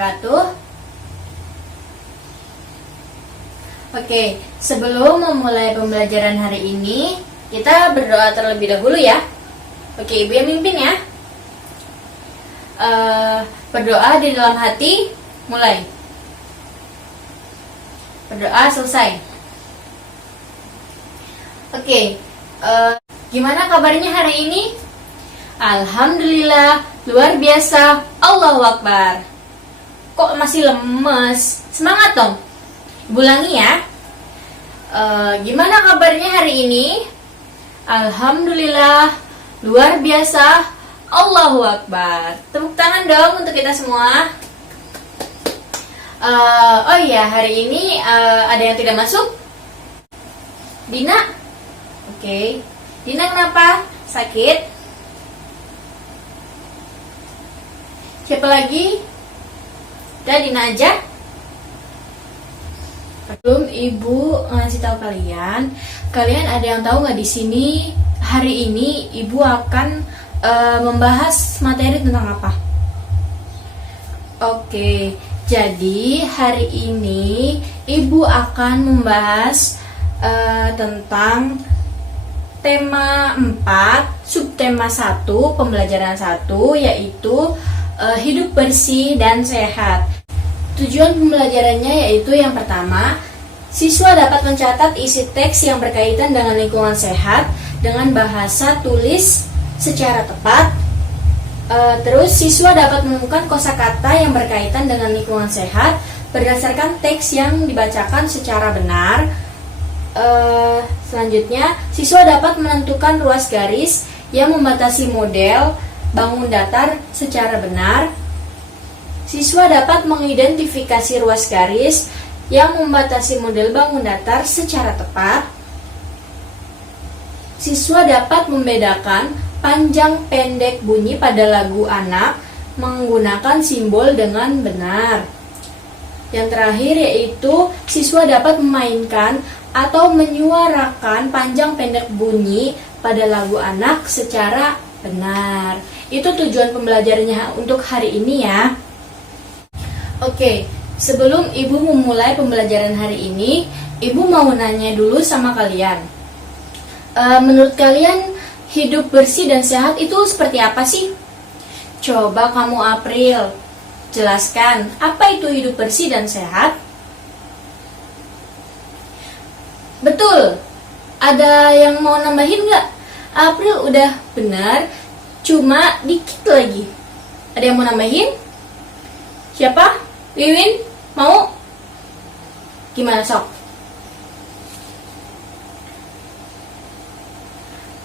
wabarakatuh. Oke, sebelum memulai pembelajaran hari ini, kita berdoa terlebih dahulu ya. Oke, Ibu yang mimpin ya. Berdoa di dalam hati, mulai. Berdoa selesai. Oke, gimana kabarnya hari ini? Alhamdulillah, luar biasa, Allahu Akbar. Kok masih lemes? Semangat dong. Ulangi ya. Gimana kabarnya hari ini? Alhamdulillah, luar biasa, Allahu Akbar. Tepuk tangan dong untuk kita semua. Oh iya, hari ini ada yang tidak masuk? Dina? Oke. Dina kenapa? Sakit? Siapa lagi? Udah, Dina aja. Sebelum Ibu ngasih tahu kalian ada yang tahu nggak di sini hari ini Ibu akan membahas materi tentang apa? Oke, jadi hari ini Ibu akan membahas tentang tema 4, subtema 1, pembelajaran 1, yaitu hidup bersih dan sehat. Tujuan pembelajarannya yaitu yang pertama, siswa dapat mencatat isi teks yang berkaitan dengan lingkungan sehat dengan bahasa tulis secara tepat. Terus siswa dapat menemukan kosakata yang berkaitan dengan lingkungan sehat berdasarkan teks yang dibacakan secara benar. Selanjutnya, siswa dapat menentukan ruas garis yang membatasi model bangun datar secara benar. Siswa dapat mengidentifikasi ruas garis yang membatasi model bangun datar secara tepat. Siswa dapat membedakan panjang pendek bunyi pada lagu anak menggunakan simbol dengan benar. Yang terakhir yaitu siswa dapat memainkan atau menyuarakan panjang pendek bunyi pada lagu anak secara benar. Itu tujuan pembelajarannya untuk hari ini ya. Oke, sebelum Ibu memulai pembelajaran hari ini, Ibu mau nanya dulu sama kalian. Menurut kalian, hidup bersih dan sehat itu seperti apa sih? Coba kamu April, jelaskan, apa itu hidup bersih dan sehat? Betul, ada yang mau nambahin nggak? April udah benar, cuma dikit lagi. Ada yang mau nambahin? Siapa? Wiwin, mau? Gimana sok?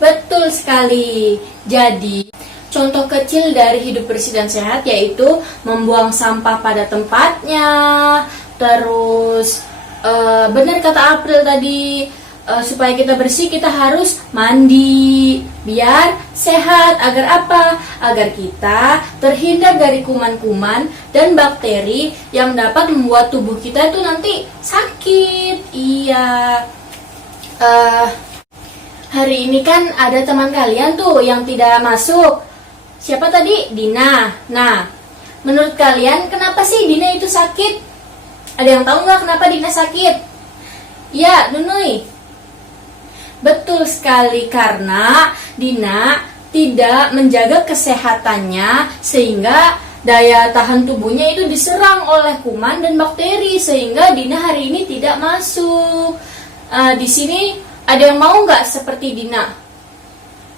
Betul sekali. Jadi, contoh kecil dari hidup bersih dan sehat yaitu membuang sampah pada tempatnya. Terus, benar kata April tadi, supaya kita bersih kita harus mandi biar sehat. Agar apa? Agar kita terhindar dari kuman-kuman dan bakteri yang dapat membuat tubuh kita itu nanti sakit. Iya. Hari ini kan ada teman kalian tuh yang tidak masuk. Siapa tadi? Dina. Nah, menurut kalian kenapa sih Dina itu sakit? Ada yang tahu nggak kenapa Dina sakit? Ya, Nunui. Betul sekali, karena Dina tidak menjaga kesehatannya sehingga daya tahan tubuhnya itu diserang oleh kuman dan bakteri sehingga Dina hari ini tidak masuk. Di sini ada yang mau nggak seperti Dina?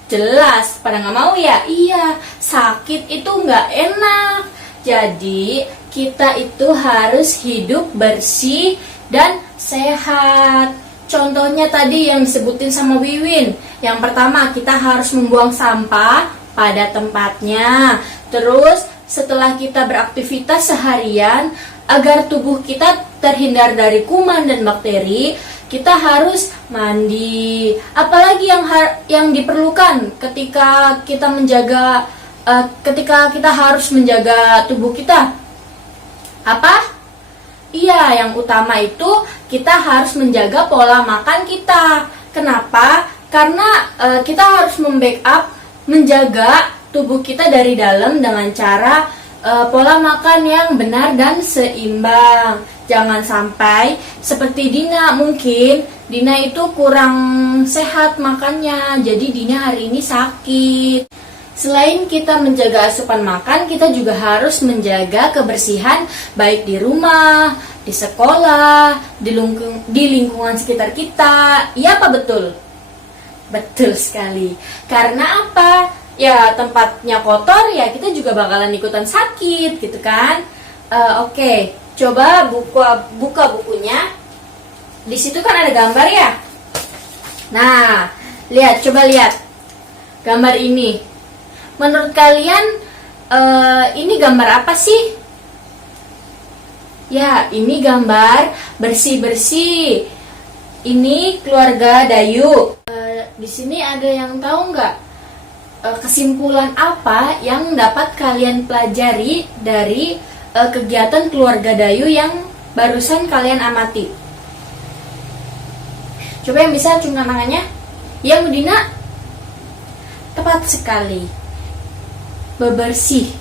Jelas, pada nggak mau ya? Iya, sakit itu nggak enak. Jadi kita itu harus hidup bersih dan sehat. Contohnya tadi yang disebutin sama Wiwin. Yang pertama, kita harus membuang sampah pada tempatnya. Terus, setelah kita beraktivitas seharian, agar tubuh kita terhindar dari kuman dan bakteri, kita harus mandi. Apalagi yang diperlukan ketika kita harus menjaga tubuh kita? Apa? Iya, yang utama itu kita harus menjaga pola makan kita. Kenapa? Karena kita harus membackup, menjaga tubuh kita dari dalam dengan cara pola makan yang benar dan seimbang. Jangan sampai seperti Dina, mungkin Dina itu kurang sehat makannya, jadi Dina hari ini sakit. Selain kita menjaga asupan makan, kita juga harus menjaga kebersihan baik di rumah, di sekolah, di lingkungan sekitar kita. Iya apa betul? Betul sekali. Karena apa? Ya tempatnya kotor, ya kita juga bakalan ikutan sakit gitu kan. Oke, coba buka bukunya. Di situ kan ada gambar ya. Nah, coba lihat gambar ini. Menurut kalian ini gambar apa sih? Ya, ini gambar bersih-bersih. Ini keluarga Dayu. Di sini ada yang tahu nggak kesimpulan apa yang dapat kalian pelajari dari kegiatan keluarga Dayu yang barusan kalian amati? Coba yang bisa acungkan tangannya. Ya, Mudina. Tepat sekali. Bebersih,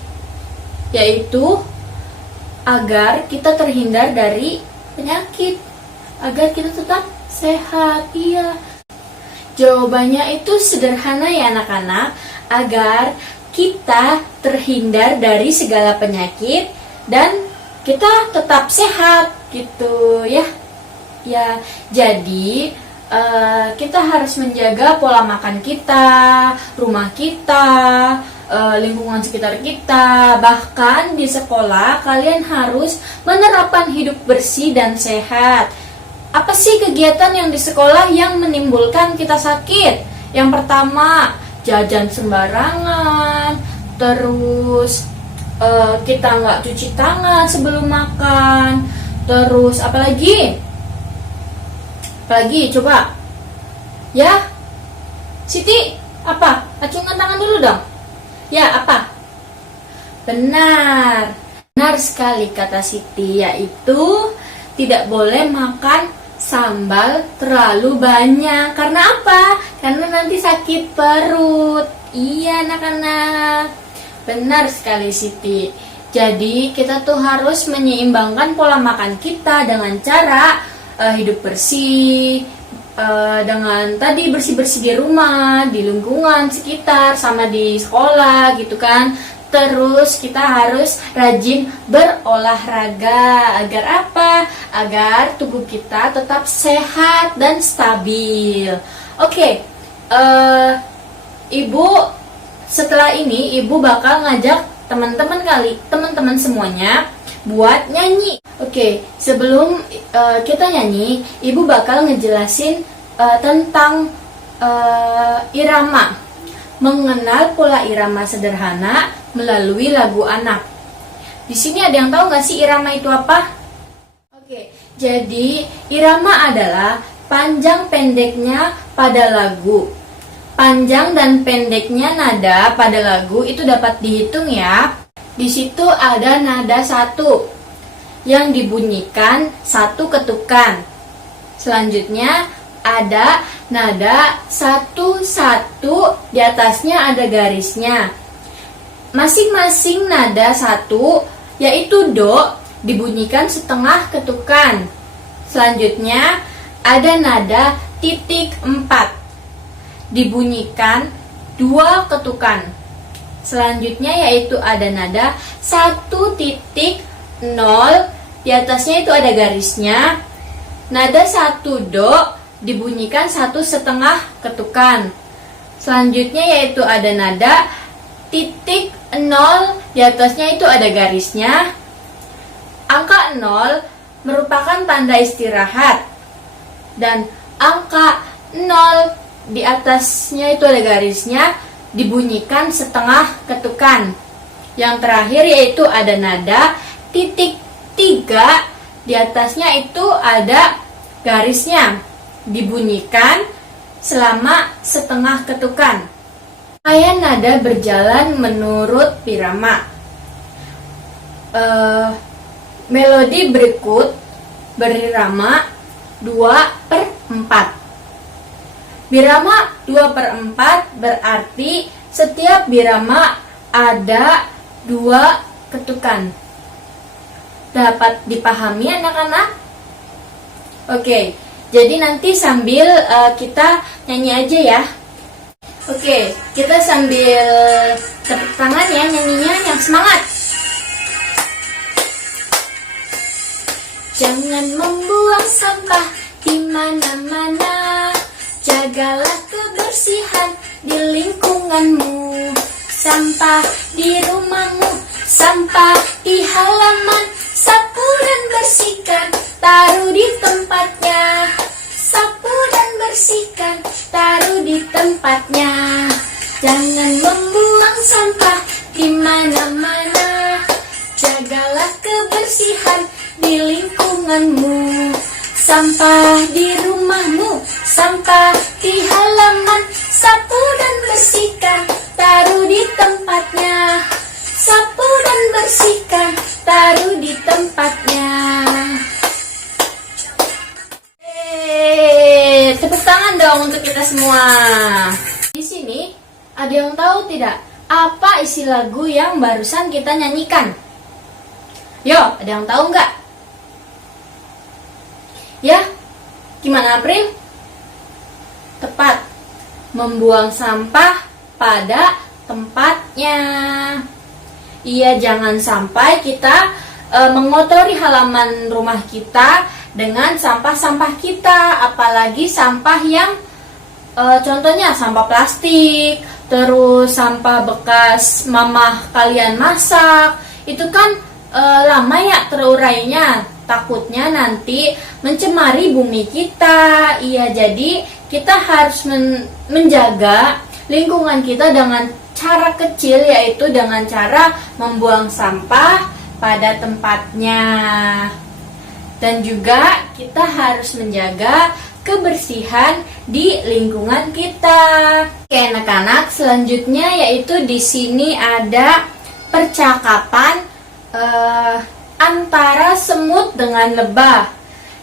yaitu agar kita terhindar dari penyakit, agar kita tetap sehat. Iya, jawabannya itu sederhana ya anak-anak, agar kita terhindar dari segala penyakit dan kita tetap sehat gitu ya. Ya, jadi kita harus menjaga pola makan kita, rumah kita, lingkungan sekitar kita. Bahkan di sekolah kalian harus menerapkan hidup bersih dan sehat. Apa sih kegiatan yang di sekolah yang menimbulkan kita sakit? Yang pertama, jajan sembarangan. Terus kita nggak cuci tangan sebelum makan. Terus apalagi coba ya, Siti, apa? Acungkan tangan dulu dong. Ya, apa? Benar sekali kata Siti, yaitu tidak boleh makan sambal terlalu banyak. Karena apa? Karena nanti sakit perut. Iya anak-anak, benar sekali Siti. Jadi kita tuh harus menyeimbangkan pola makan kita dengan cara hidup bersih, dengan tadi bersih-bersih di rumah, di lingkungan sekitar, sama di sekolah gitu kan. Terus kita harus rajin berolahraga. Agar apa? Agar tubuh kita tetap sehat dan stabil. Oke, Ibu setelah ini Ibu bakal ngajak teman-teman semuanya buat nyanyi. Oke, sebelum kita nyanyi, Ibu bakal ngejelasin tentang irama. Mengenal pola irama sederhana melalui lagu anak. Di sini ada yang tahu nggak sih irama itu apa? Oke, jadi irama adalah panjang pendeknya pada lagu. Panjang dan pendeknya nada pada lagu itu dapat dihitung ya. Di situ ada nada 1 yang dibunyikan 1 ketukan. Selanjutnya ada nada 1-1, di atasnya ada garisnya. Masing-masing nada 1 yaitu do dibunyikan setengah ketukan. Selanjutnya ada nada titik 4 dibunyikan 2 ketukan. Selanjutnya yaitu ada nada 1.0, di atasnya itu ada garisnya. Nada 1 do dibunyikan 1,5 ketukan. Selanjutnya yaitu ada nada titik 0, di atasnya itu ada garisnya. Angka 0 merupakan tanda istirahat. Dan angka 0 di atasnya itu ada garisnya, dibunyikan setengah ketukan. Yang terakhir yaitu ada nada titik 3, di atasnya itu ada garisnya, dibunyikan selama setengah ketukan. Rangkaian nada berjalan menurut irama. Melodi berikut berirama 2/4. Birama 2/4 berarti setiap birama ada 2 ketukan. Dapat dipahami anak-anak? Oke, jadi nanti sambil kita nyanyi aja ya. Oke, kita sambil tepuk tangan ya, nyanyinya yang semangat. Jangan membuang sampah di mana-mana, jagalah kebersihan di lingkunganmu. Sampah di rumahmu, sampah di halaman, sapu dan bersihkan, taruh di tempatnya. Sapu dan bersihkan, taruh di tempatnya. Jangan membuang sampah di mana-mana, jagalah kebersihan di lingkunganmu. Sampah di rumahmu, sampah di halaman, sapu dan bersihkan, taruh di tempatnya. Sapu dan bersihkan, taruh di tempatnya. Tepuk tangan dong untuk kita semua. Di sini ada yang tahu tidak apa isi lagu yang barusan kita nyanyikan? Yo, ada yang tahu nggak? Ya, gimana April? Tepat, membuang sampah pada tempatnya. Iya, jangan sampai kita mengotori halaman rumah kita dengan sampah-sampah kita, apalagi sampah yang contohnya sampah plastik, terus sampah bekas mamah kalian masak, itu kan lama ya terurainya. Takutnya nanti mencemari bumi kita. Iya, jadi kita harus menjaga lingkungan kita dengan cara kecil, yaitu dengan cara membuang sampah pada tempatnya. Dan juga kita harus menjaga kebersihan di lingkungan kita. Oke anak-anak, selanjutnya yaitu di sini ada percakapan antara semut dengan lebah.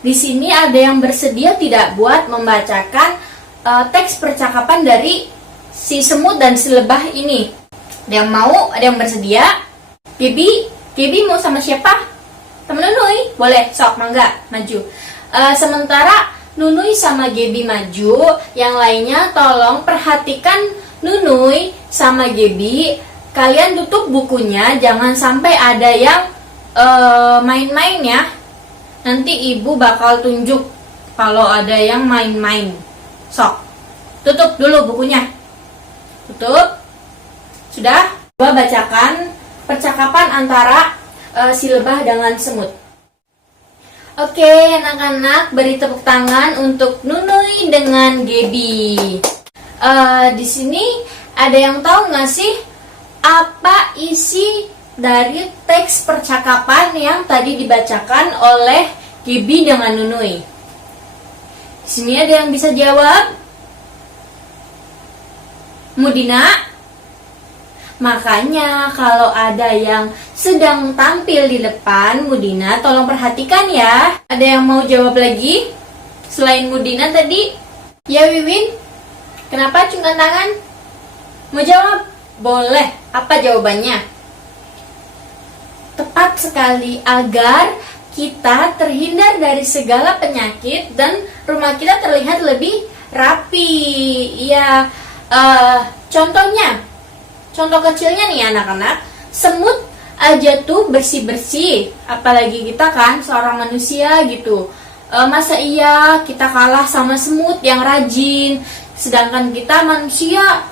Di sini ada yang bersedia tidak buat membacakan teks percakapan dari si semut dan si lebah ini? Ada yang mau? Ada yang bersedia? Gaby mau sama siapa? Temen Nunui? Boleh, sok, mangga, maju. Sementara Nunui sama Gaby maju, yang lainnya tolong perhatikan Nunui sama Gaby. Kalian tutup bukunya, jangan sampai ada yang main-main ya. Nanti ibu bakal tunjuk kalau ada yang main-main. Sok, tutup dulu bukunya. Tutup. Sudah? Coba bacakan percakapan antara si lebah dengan semut. Oke, anak-anak, beri tepuk tangan untuk Nunui dengan Gaby. Di sini ada yang tahu nggak sih apa isi dari teks percakapan yang tadi dibacakan oleh Gaby dengan Nunui? Di sini ada yang bisa jawab? Mudina? Makanya kalau ada yang sedang tampil di depan Mudina, tolong perhatikan ya. Ada yang mau jawab lagi? Selain Mudina tadi? Ya Wiwin? Kenapa cungkan tangan? Mau jawab? Boleh. Apa jawabannya? Tepat sekali, agar kita terhindar dari segala penyakit dan rumah kita terlihat lebih rapi. Iya, contoh kecilnya nih anak-anak, semut aja tuh bersih-bersih, apalagi kita kan seorang manusia gitu. Masa iya kita kalah sama semut yang rajin, sedangkan kita manusia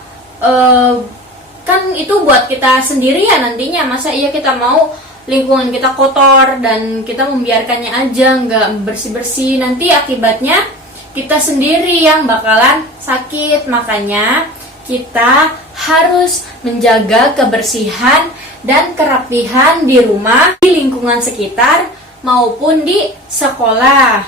kan itu buat kita sendiri ya nantinya. Masa iya kita mau lingkungan kita kotor dan kita membiarkannya aja nggak bersih-bersih, nanti akibatnya kita sendiri yang bakalan sakit. Makanya kita harus menjaga kebersihan dan kerapihan di rumah, di lingkungan sekitar maupun di sekolah.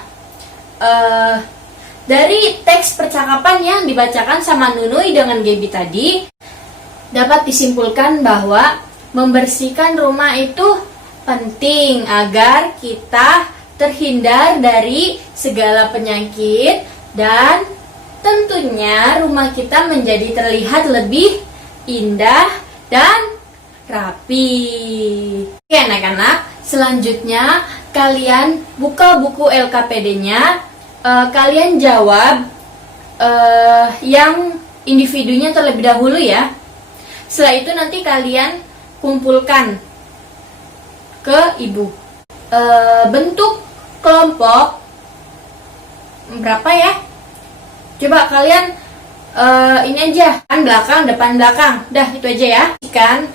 Dari teks percakapan yang dibacakan sama Nunui dengan Gaby tadi, dapat disimpulkan bahwa membersihkan rumah itu penting agar kita terhindar dari segala penyakit dan tentunya rumah kita menjadi terlihat lebih indah dan rapi. Oke anak-anak, selanjutnya kalian buka buku LKPD-nya, kalian jawab yang individunya terlebih dahulu ya. Setelah itu nanti kalian kumpulkan ke ibu. Bentuk kelompok berapa ya? Coba kalian ini aja, depan belakang, dah itu aja ya. Kan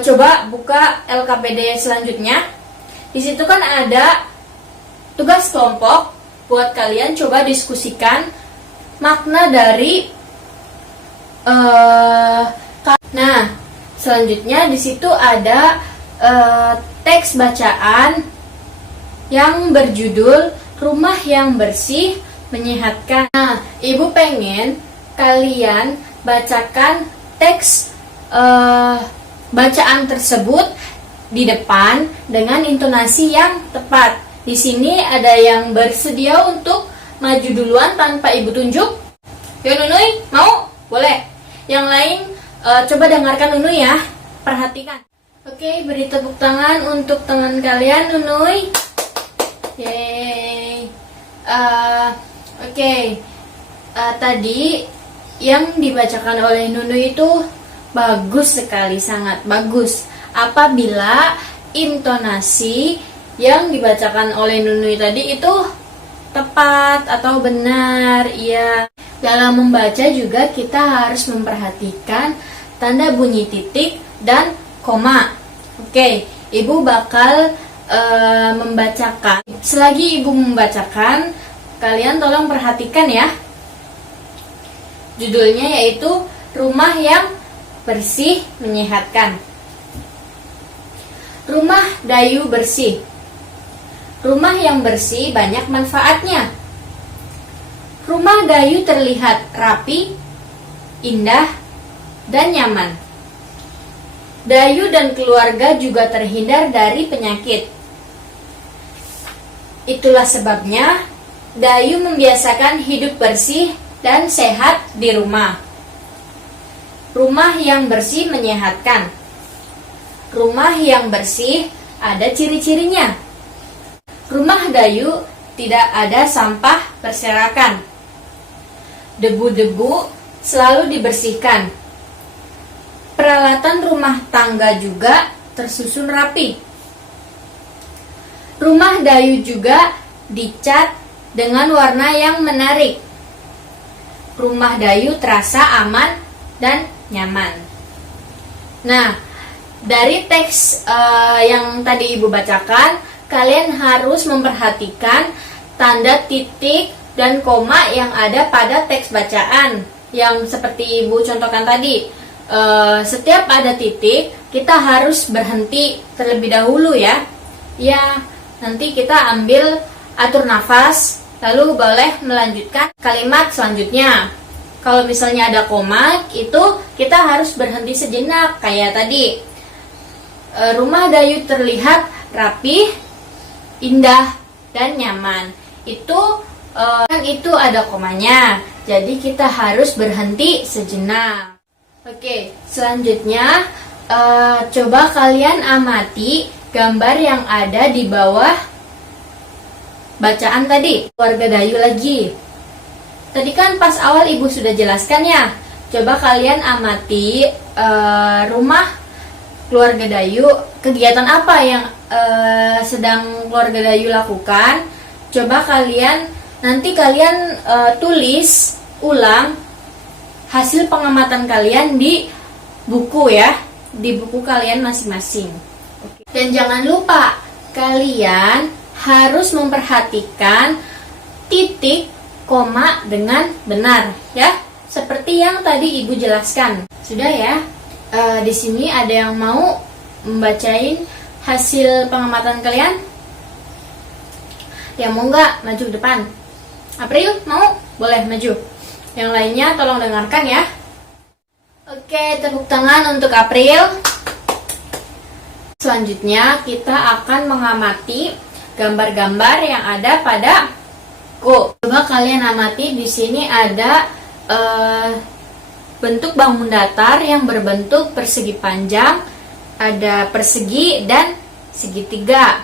coba buka LKPD selanjutnya. Di situ kan ada tugas kelompok buat kalian coba diskusikan makna dari nah, selanjutnya di situ ada teks bacaan yang berjudul Rumah yang Bersih Menyehatkan. Nah, ibu pengen kalian bacakan teks bacaan tersebut di depan dengan intonasi yang tepat. Di sini ada yang bersedia untuk maju duluan tanpa ibu tunjuk. Yo Nunui, mau? Boleh. Yang lain coba dengarkan Nunui ya. Perhatikan. Oke, beri tepuk tangan untuk teman kalian Nunui. Yeay. Oke. Tadi yang dibacakan oleh Nunui itu bagus sekali, sangat bagus. Apabila intonasi yang dibacakan oleh Nunui tadi itu tepat atau benar, ya. Dalam membaca juga kita harus memperhatikan tanda bunyi titik dan koma. Oke, ibu bakal membacakan. Selagi ibu membacakan, kalian tolong perhatikan ya. Judulnya yaitu Rumah yang Bersih Menyehatkan. Rumah Dayu bersih. Rumah yang bersih banyak manfaatnya. Rumah Dayu terlihat rapi, indah, dan nyaman. Dayu dan keluarga juga terhindar dari penyakit. Itulah sebabnya Dayu membiasakan hidup bersih dan sehat di rumah. Rumah yang bersih menyehatkan. Rumah yang bersih ada ciri-cirinya. Rumah Dayu tidak ada sampah berserakan. Debu-debu selalu dibersihkan. Peralatan rumah tangga juga tersusun rapi. Rumah Dayu juga dicat dengan warna yang menarik. Rumah Dayu terasa aman dan nyaman. Nah, dari teks yang tadi ibu bacakan, kalian harus memperhatikan tanda titik dan koma yang ada pada teks bacaan yang seperti ibu contohkan tadi. Setiap ada titik, kita harus berhenti terlebih dahulu ya. Ya, nanti kita atur nafas, lalu boleh melanjutkan kalimat selanjutnya. Kalau misalnya ada koma, itu kita harus berhenti sejenak kayak tadi. Rumah Dayu terlihat rapi, indah, dan nyaman. Itu ada komanya, jadi kita harus berhenti sejenak. Oke, selanjutnya coba kalian amati gambar yang ada di bawah bacaan tadi. Keluarga Dayu lagi. Tadi kan pas awal ibu sudah jelaskan ya. Coba kalian amati rumah keluarga Dayu, kegiatan apa yang sedang keluarga Dayu lakukan. Coba nanti kalian tulis ulang hasil pengamatan kalian di buku ya, di buku kalian masing-masing. Dan jangan lupa kalian harus memperhatikan titik koma dengan benar ya, seperti yang tadi ibu jelaskan. Sudah ya. Di sini ada yang mau membacain hasil pengamatan kalian? Yang mau nggak maju ke depan? April mau? Boleh maju. Yang lainnya tolong dengarkan ya. Oke, tepuk tangan untuk April. Selanjutnya kita akan mengamati gambar-gambar yang ada pada buku. Coba kalian amati, di sini ada bentuk bangun datar yang berbentuk persegi panjang, ada persegi dan segitiga.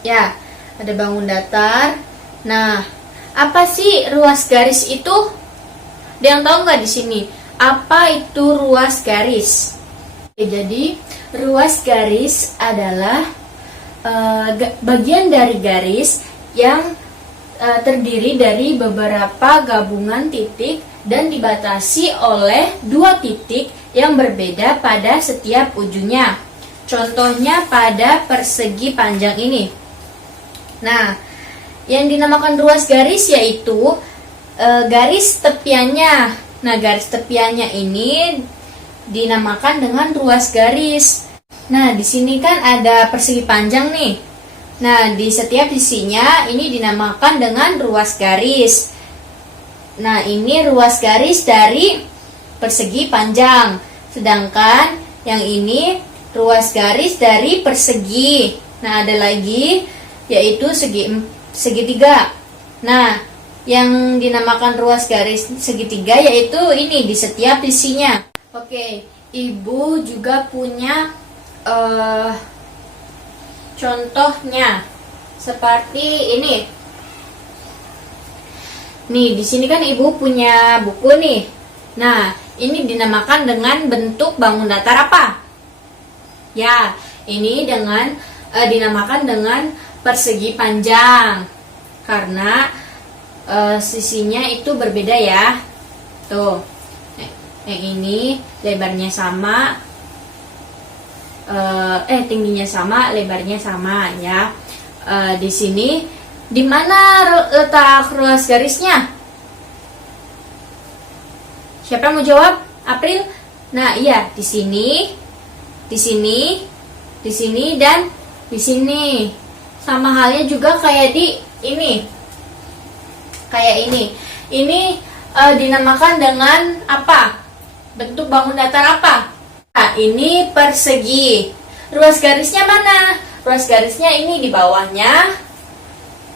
Ya, ada bangun datar. Nah, apa sih ruas garis itu? Ada yang tahu nggak di sini? Apa itu ruas garis? Jadi, ruas garis adalah bagian dari garis yang terdiri dari beberapa gabungan titik dan dibatasi oleh dua titik yang berbeda pada setiap ujungnya. Contohnya pada persegi panjang ini. Nah, yang dinamakan ruas garis yaitu garis tepiannya. Nah, garis tepiannya ini dinamakan dengan ruas garis. Nah, di sini kan ada persegi panjang nih. Nah, di setiap sisinya ini dinamakan dengan ruas garis. Nah, ini ruas garis dari persegi panjang. Sedangkan yang ini ruas garis dari persegi. Nah, ada lagi yaitu segitiga. Nah, yang dinamakan ruas garis segitiga yaitu ini di setiap sisinya. Oke, Ibu juga punya contohnya seperti ini. Nih, di sini kan Ibu punya buku nih. Nah, ini dinamakan dengan bentuk bangun datar apa? Ya, ini dinamakan dengan persegi panjang. Karena sisinya itu berbeda ya. Tuh. Yang ini lebarnya sama. Tingginya sama, lebarnya sama ya. Di sini di mana letak ruas garisnya? Siapa yang mau jawab? April? Nah, iya, di sini, di sini, di sini dan di sini. Sama halnya juga kayak di ini. Kayak ini. Ini dinamakan dengan apa? Bentuk bangun datar apa? Nah, ini persegi. Ruas garisnya mana? Ruas garisnya ini di bawahnya,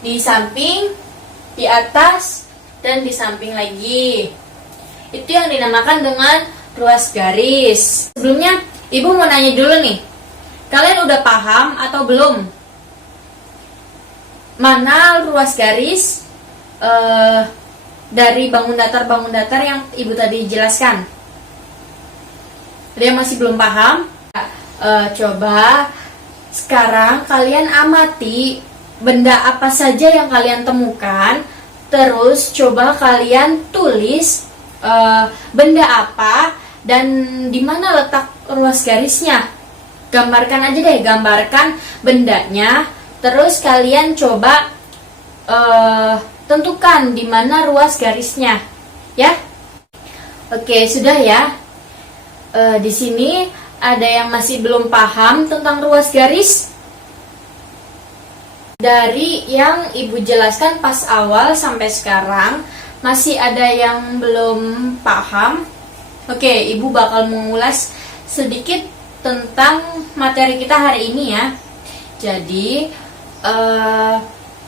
di samping, di atas, dan di samping lagi. Itu yang dinamakan dengan ruas garis. Sebelumnya, Ibu mau nanya dulu nih. Kalian udah paham atau belum? Mana ruas garis dari bangun datar yang Ibu tadi jelaskan? Ada yang masih belum paham? Coba sekarang kalian amati benda apa saja yang kalian temukan. Terus coba kalian tulis benda apa dan di mana letak ruas garisnya. Gambarkan aja deh, gambarkan bendanya. Terus kalian coba tentukan di mana ruas garisnya, ya. Oke, sudah ya. Di sini ada yang masih belum paham tentang ruas garis? Dari yang Ibu jelaskan pas awal sampai sekarang, masih ada yang belum paham? Oke, Ibu bakal mengulas sedikit tentang materi kita hari ini ya. Jadi,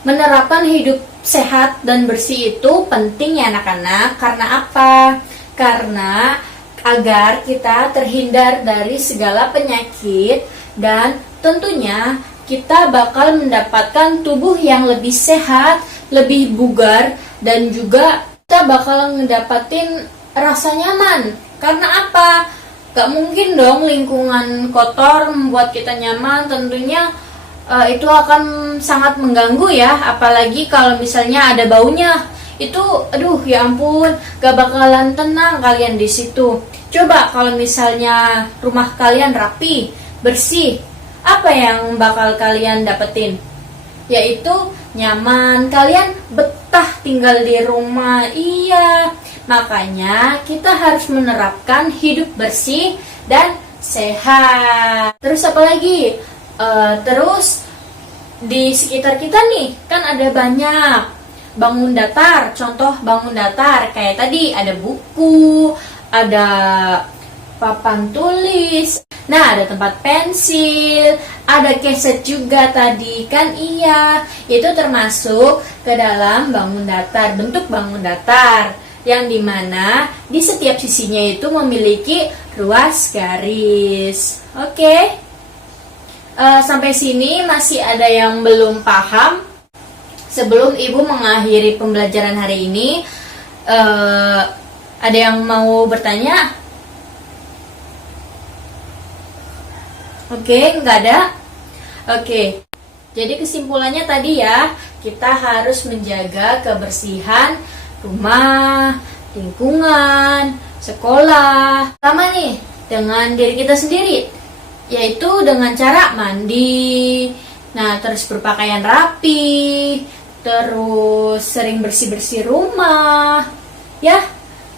menerapkan hidup sehat dan bersih itu penting ya anak-anak. Karena apa? Karena agar kita terhindar dari segala penyakit dan tentunya kita bakal mendapatkan tubuh yang lebih sehat, lebih bugar, dan juga kita bakal ngedapatin rasa nyaman. Karena apa? Gak mungkin dong lingkungan kotor membuat kita nyaman. Tentunya itu akan sangat mengganggu ya, apalagi kalau misalnya ada baunya. Itu aduh ya ampun, gak bakalan tenang kalian di situ. Coba kalau misalnya rumah kalian rapi, bersih, apa yang bakal kalian dapetin? Yaitu nyaman, kalian betah tinggal di rumah. Iya, makanya kita harus menerapkan hidup bersih dan sehat. Terus apa lagi? Terus di sekitar kita nih kan ada banyak bangun datar. Contoh bangun datar kayak tadi ada buku, ada papan tulis, nah ada tempat pensil, ada keset juga tadi kan. Iya, itu termasuk ke dalam bangun datar, bentuk bangun datar. yang dimana di setiap sisinya itu memiliki ruas garis. Oke. Sampai sini masih ada yang belum paham? Sebelum Ibu mengakhiri pembelajaran hari ini, ada yang mau bertanya? Oke, nggak ada? Oke, jadi kesimpulannya tadi ya, kita harus menjaga kebersihan rumah, lingkungan, sekolah. Pertama nih, dengan diri kita sendiri, yaitu dengan cara mandi, nah terus berpakaian rapi, terus sering bersih-bersih rumah, ya.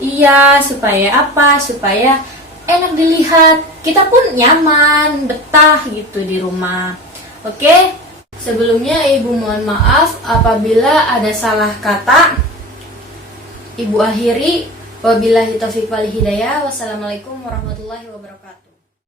Iya, supaya apa? Supaya enak dilihat, kita pun nyaman, betah gitu di rumah. Oke, sebelumnya Ibu mohon maaf apabila ada salah kata. Ibu akhiri, wabillahi taufiq wal hidayah. Wassalamualaikum warahmatullahi wabarakatuh.